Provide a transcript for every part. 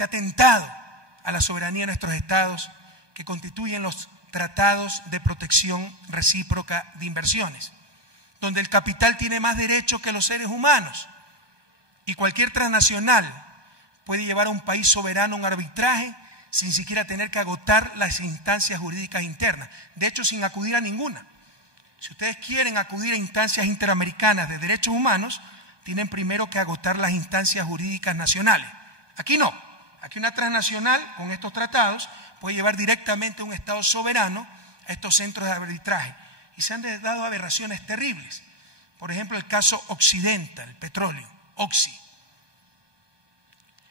este atentado a la soberanía de nuestros estados que constituyen los tratados de protección recíproca de inversiones, donde el capital tiene más derecho que los seres humanos y cualquier transnacional puede llevar a un país soberano a un arbitraje sin siquiera tener que agotar las instancias jurídicas internas, de hecho sin acudir a ninguna. Si ustedes quieren acudir a instancias interamericanas de derechos humanos, tienen primero que agotar las instancias jurídicas nacionales. Aquí no, aquí una transnacional con estos tratados puede llevar directamente a un Estado soberano a estos centros de arbitraje. Y se han dado aberraciones terribles. Por ejemplo, el caso Occidental, el petróleo, Oxy.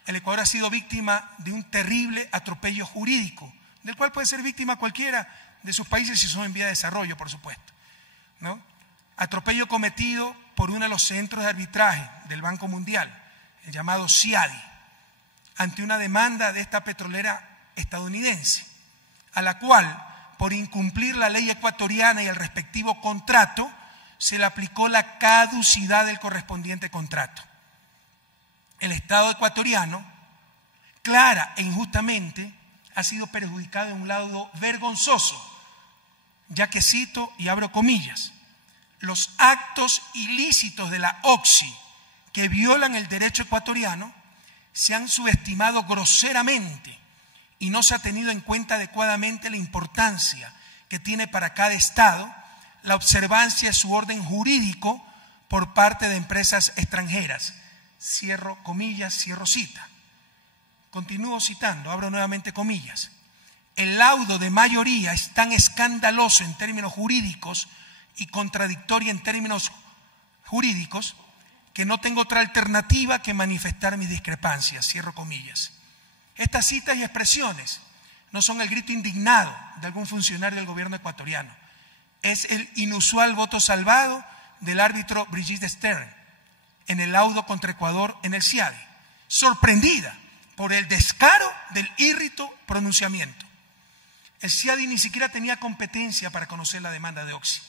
El Ecuador ha sido víctima de un terrible atropello jurídico, del cual puede ser víctima cualquiera de sus países si son en vía de desarrollo, por supuesto, ¿no? Atropello cometido por uno de los centros de arbitraje del Banco Mundial, el llamado CIADI, ante una demanda de esta petrolera estadounidense, a la cual, por incumplir la ley ecuatoriana y el respectivo contrato, se le aplicó la caducidad del correspondiente contrato. El Estado ecuatoriano, clara e injustamente, ha sido perjudicado de un lado vergonzoso, ya que cito y abro comillas, los actos ilícitos de la Oxy que violan el derecho ecuatoriano se han subestimado groseramente y no se ha tenido en cuenta adecuadamente la importancia que tiene para cada Estado la observancia de su orden jurídico por parte de empresas extranjeras. Cierro comillas, cierro cita. Continúo citando, abro nuevamente comillas. El laudo de mayoría es tan escandaloso en términos jurídicos y contradictorio en términos jurídicos que no tengo otra alternativa que manifestar mis discrepancias. Cierro comillas. Estas citas y expresiones no son el grito indignado de algún funcionario del gobierno ecuatoriano. Es el inusual voto salvado del árbitro Brigitte Stern en el laudo contra Ecuador en el CIADI, sorprendida por el descaro del írrito pronunciamiento. El CIADI ni siquiera tenía competencia para conocer la demanda de Oxy,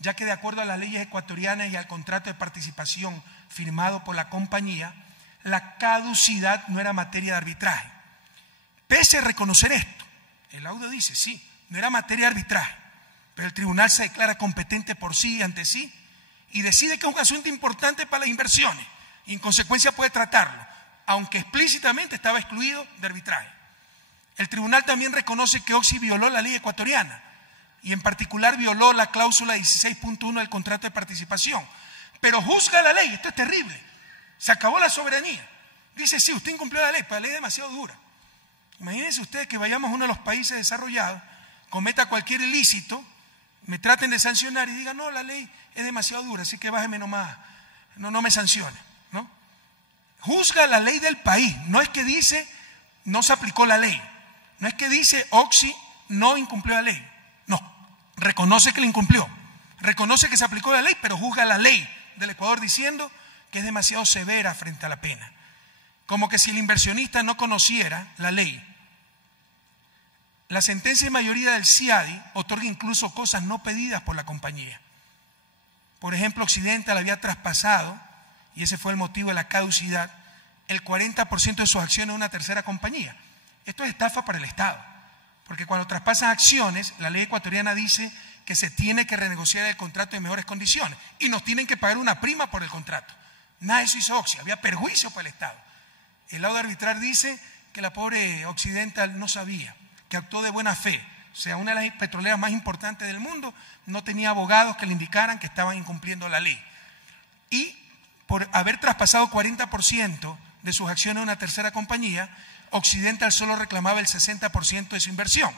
ya que de acuerdo a las leyes ecuatorianas y al contrato de participación firmado por la compañía, la caducidad no era materia de arbitraje. Pese a reconocer esto, el laudo dice, sí, no era materia de arbitraje, pero el tribunal se declara competente por sí y ante sí y decide que es un asunto importante para las inversiones y en consecuencia puede tratarlo, aunque explícitamente estaba excluido de arbitraje. El tribunal también reconoce que Oxy violó la ley ecuatoriana y en particular violó la cláusula 16.1 del contrato de participación, pero juzga la ley. Esto es terrible, se acabó la soberanía. Dice, sí, usted incumplió la ley, pero la ley es demasiado dura. Imagínense ustedes que vayamos a uno de los países desarrollados, cometa cualquier ilícito, me traten de sancionar y digan, no, la ley es demasiado dura, así que bájeme nomás, no me sancione, ¿no? Juzga la ley del país, no es que dice no se aplicó la ley, no es que dice Oxy no incumplió la ley, no, reconoce que la incumplió, reconoce que se aplicó la ley, pero juzga la ley del Ecuador diciendo que es demasiado severa frente a la pena. Como que si el inversionista no conociera la ley. La sentencia de mayoría del CIADI otorga incluso cosas no pedidas por la compañía. Por ejemplo, Occidental había traspasado, y ese fue el motivo de la caducidad, el 40% de sus acciones a una tercera compañía. Esto es estafa para el Estado, porque cuando traspasan acciones, la ley ecuatoriana dice que se tiene que renegociar el contrato en mejores condiciones y nos tienen que pagar una prima por el contrato. Nada de eso hizo Oxy, había perjuicio para el Estado. El laudo arbitral dice que la pobre Occidental no sabía, que actuó de buena fe. O sea, una de las petroleras más importantes del mundo no tenía abogados que le indicaran que estaban incumpliendo la ley. Y por haber traspasado 40% de sus acciones a una tercera compañía, Occidental solo reclamaba el 60% de su inversión.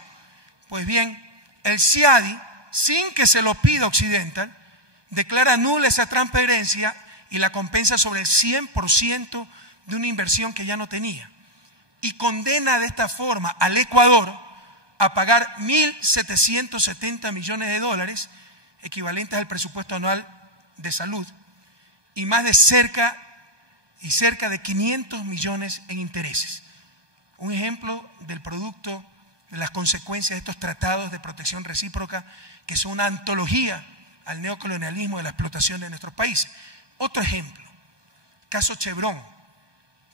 Pues bien, el CIADI, sin que se lo pida Occidental, declara nula esa transferencia y la compensa sobre el 100% de una inversión que ya no tenía. Y condena de esta forma al Ecuador a pagar 1.770 millones de dólares, equivalentes al presupuesto anual de salud, y más de cerca de 500 millones en intereses. Un ejemplo del producto de las consecuencias de estos tratados de protección recíproca que son una antología al neocolonialismo de la explotación de nuestros países. Otro ejemplo, caso Chevron,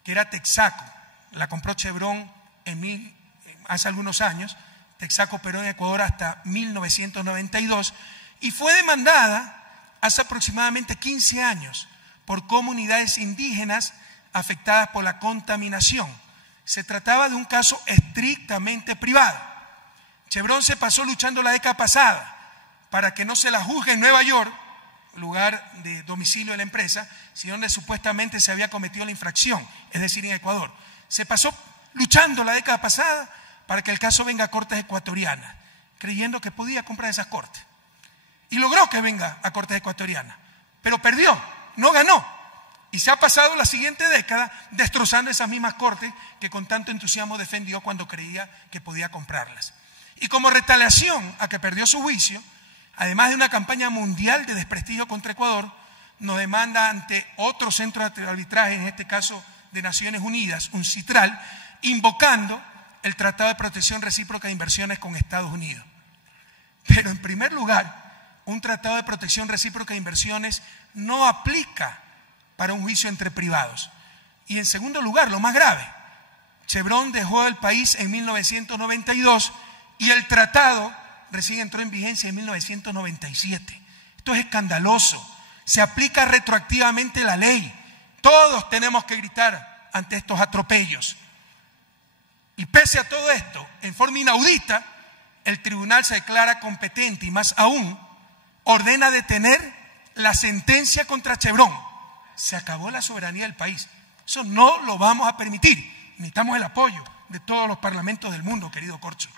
que era Texaco, la compró Chevron hace algunos años. Texaco operó en Ecuador hasta 1992 y fue demandada hace aproximadamente 15 años por comunidades indígenas afectadas por la contaminación. Se trataba de un caso estrictamente privado. Chevron se pasó luchando la década pasada para que no se la juzgue en Nueva York, lugar de domicilio de la empresa, sino donde supuestamente se había cometido la infracción, es decir, en Ecuador. Se pasó luchando la década pasada para que el caso venga a cortes ecuatorianas, creyendo que podía comprar esas cortes. Y logró que venga a cortes ecuatorianas, pero perdió, no ganó. Y se ha pasado la siguiente década destrozando esas mismas cortes que con tanto entusiasmo defendió cuando creía que podía comprarlas. Y como retaliación a que perdió su juicio, además de una campaña mundial de desprestigio contra Ecuador, nos demanda ante otro centro de arbitraje, en este caso de Naciones Unidas, un CITRAL, invocando el Tratado de Protección Recíproca de Inversiones con Estados Unidos. Pero en primer lugar, un Tratado de Protección Recíproca de Inversiones no aplica para un juicio entre privados. Y en segundo lugar, lo más grave, Chevron dejó el país en 1992 y el tratado recién entró en vigencia en 1997. Esto es escandaloso. Se aplica retroactivamente la ley. Todos tenemos que gritar ante estos atropellos. Y pese a todo esto, en forma inaudita, el tribunal se declara competente y más aún ordena detener la sentencia contra Chevron. Se acabó la soberanía del país. Eso no lo vamos a permitir. Necesitamos el apoyo de todos los parlamentos del mundo, querido Corcho.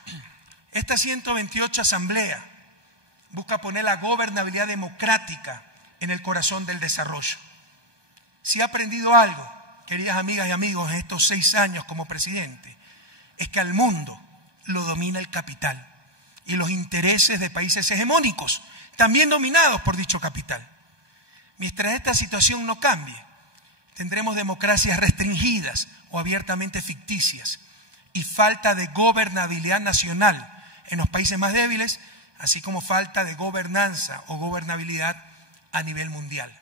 Esta 128 Asamblea busca poner la gobernabilidad democrática en el corazón del desarrollo. Si he aprendido algo, queridas amigas y amigos, en estos 6 años como presidente, es que al mundo lo domina el capital y los intereses de países hegemónicos, también dominados por dicho capital. Mientras esta situación no cambie, tendremos democracias restringidas o abiertamente ficticias y falta de gobernabilidad nacional en los países más débiles, así como falta de gobernanza o gobernabilidad a nivel mundial.